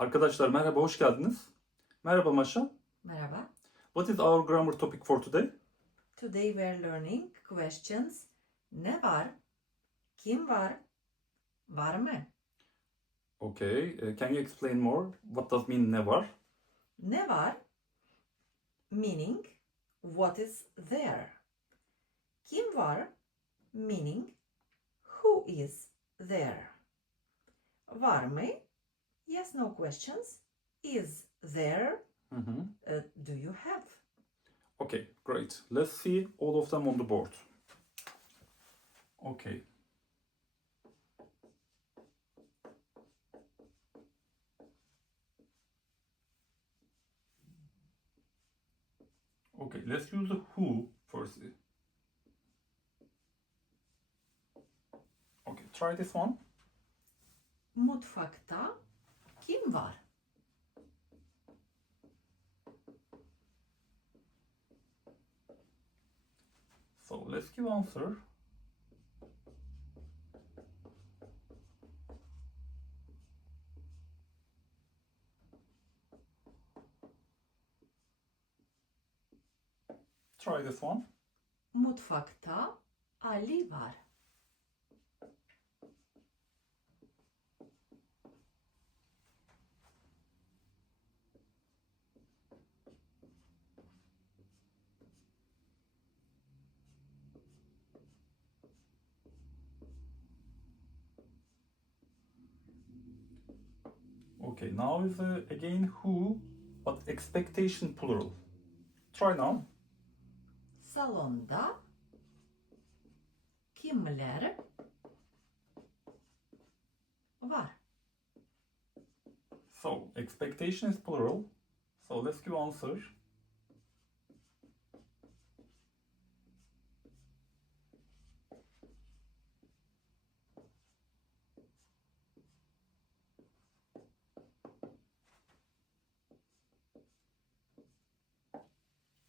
Arkadaşlar merhaba, hoş geldiniz. Merhaba Maşa. Merhaba. What is our grammar topic for today? Today we are learning questions. Ne var? Kim var? Var mı? Okay, can you explain more? What does mean ne var? Ne var? Meaning what is there. Kim var? Meaning who is there. Var mı? Yes, no questions. Is there? Do you have? Okay, great. Let's see all of them on the board. Okay. Okay, let's use the who firstly. Okay, try this one. Mutfakta kim var? So let's give answer. Try this one. Mutfakta Ali var. Okay, now is again who, but expectation plural. Try now. Salonda kimler var? So expectation is plural. So let's give answer.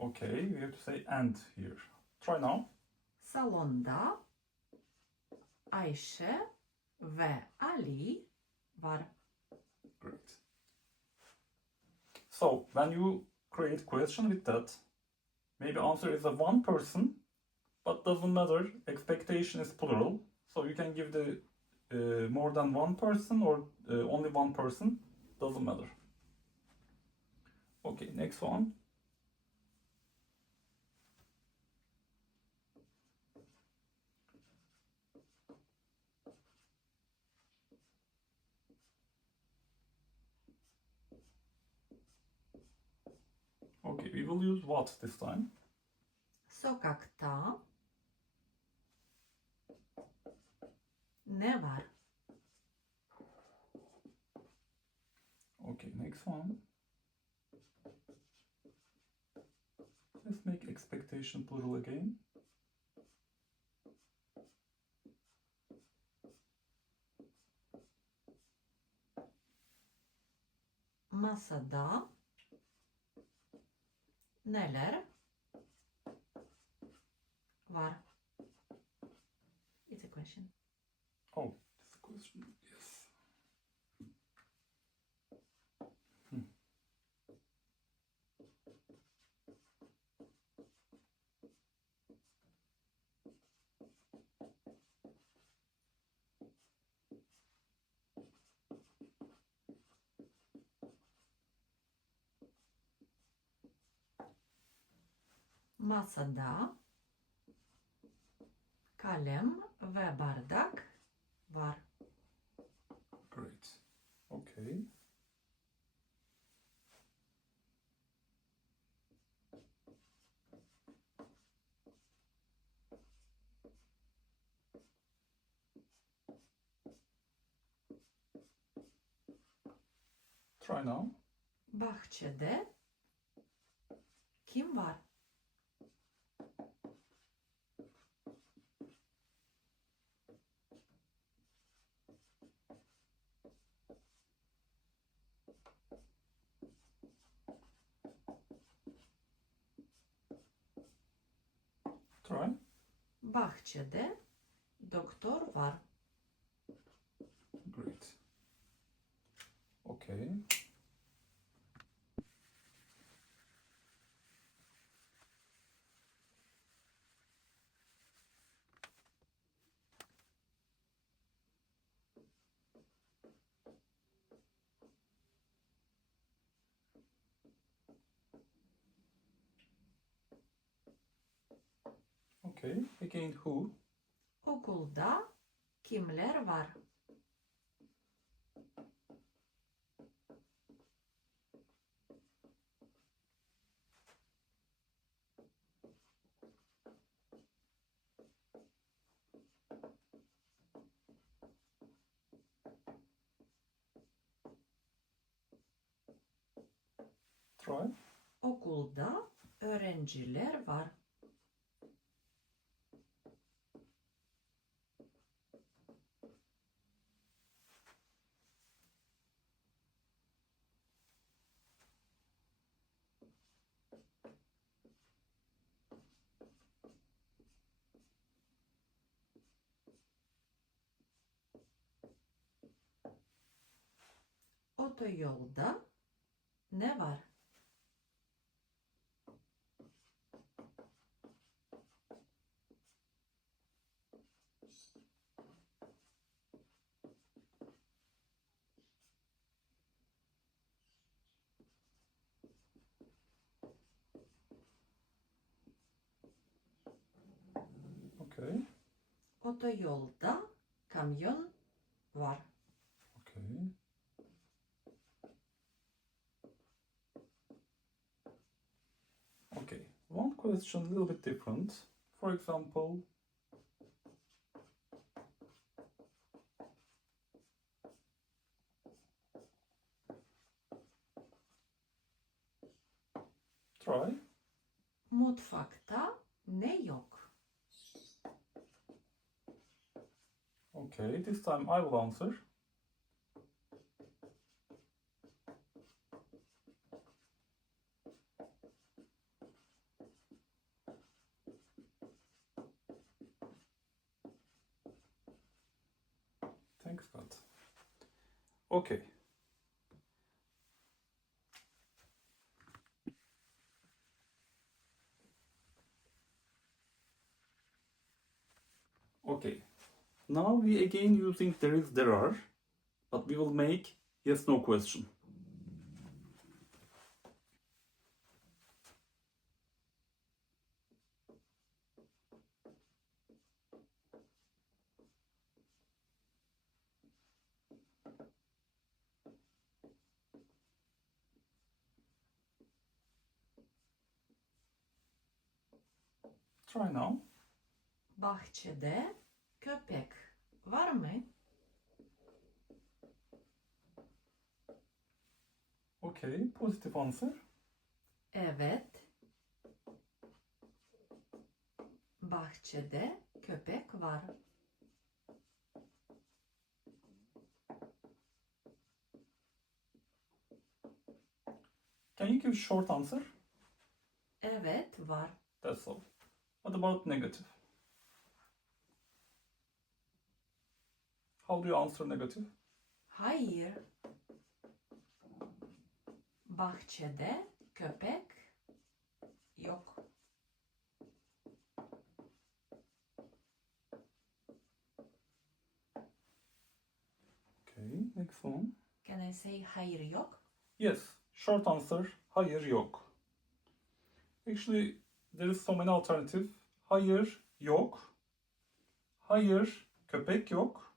Okay, we have to say and here. Try now. Salonda Ayşe ve Ali var. Great. So when you create question with that, maybe answer is a one person, but doesn't matter. Expectation is plural, so you can give the more than one person or only one person. Doesn't matter. Okay, next one. Okay, we will use what this time? Sokakta ne var? Okay, next one. Let's make expectation plural again. Masada neler var? It's a question. Oh, this question. Yes. Masada kalem ve bardak var. Great. Okay. Try now. Bahçede kim var? Try. Bahçede doktor var. Great. Okay. Okay. Again who? Okulda kimler var? Try. Okulda öğrenciler var. Otoyolda ne var? Okay. Otoyolda kamyon var. Okay. Okay. One question a little bit different. For example, try. Mutfakta ne yok? Okay, this time I will answer. Thanks God. Okay. Okay. Now we again using there is, there are, but we will make yes no question. Try now. Bahçede köpek var mı? Okay, positive answer. Evet. Bahçede köpek var. Can you give short answer? Evet var. That's all. What about negative? How do you answer negative? Hayır. Bahçede köpek yok. Okay, next one. Can I say hayır yok? Yes, short answer, hayır yok. Actually, there is so many alternative. Hayır yok. Hayır köpek yok.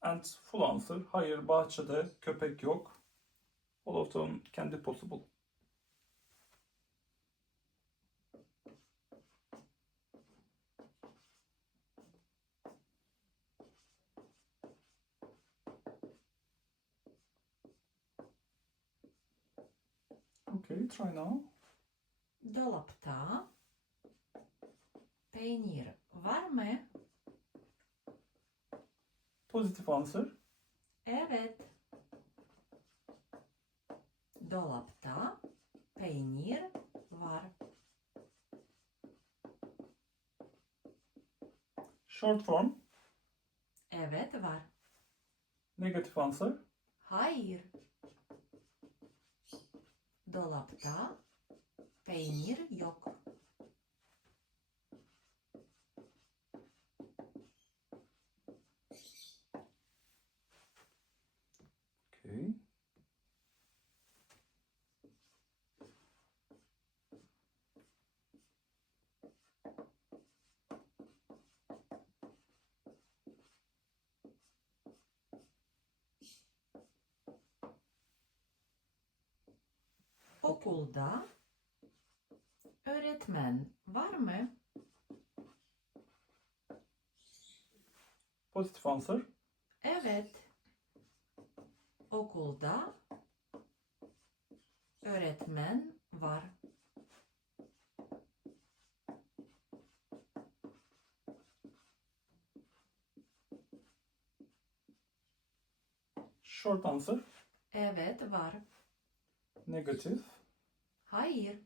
And full answer, hayır bahçede köpek yok. All of them can be possible. Okay, try now. Dolapta peynir var mı? Positive answer. Evet. Dolapta peynir var. Short form. Evet var. Negative answer. Hayır. Dolapta peynir yok. Okay. Okulda öğretmen var mı? Positive answer. Evet. Okulda öğretmen var. Short answer. Evet var. Negative. Hayır.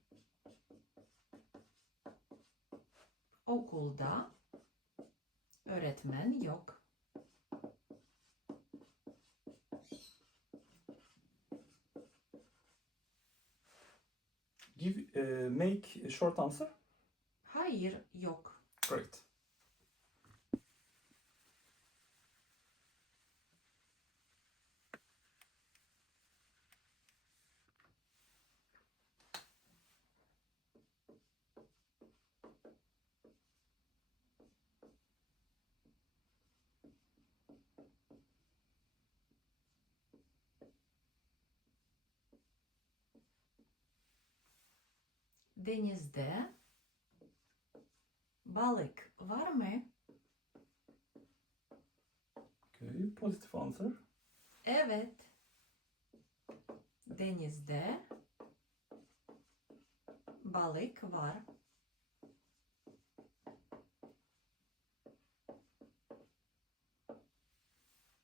Okulda öğretmen yok. Make a short answer. Hayır yok. Great. Denizde balık var mı? Okay. Positive answer. Evet. Denizde balık var.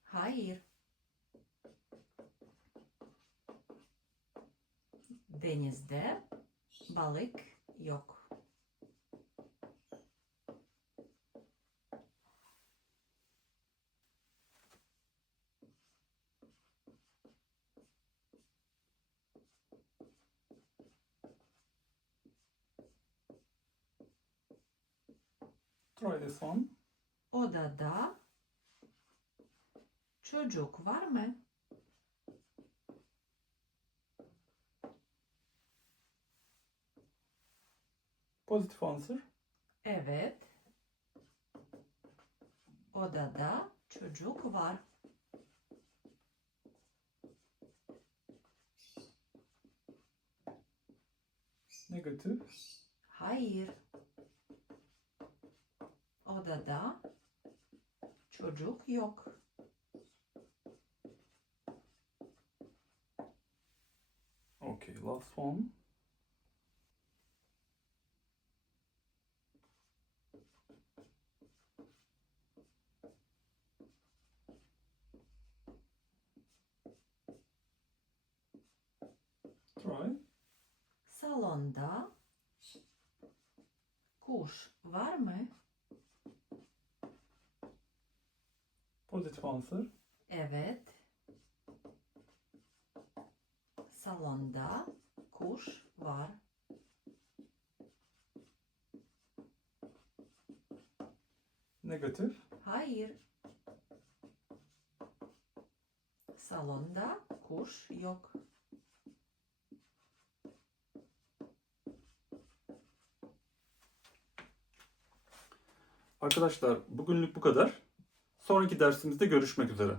Hayır. Denizde balık yok. Try this one. Odada çocuk var mı? Positive answer. Evet. Odada çocuk var. Negative. Hayır. Odada çocuk yok. Okay. Last one. Try. Salonda kuş var mı? Positive answer. Evet. Salonda kuş var. Negative. Hayır. Salonda kuş yok. Arkadaşlar bugünlük bu kadar. Sonraki dersimizde görüşmek üzere.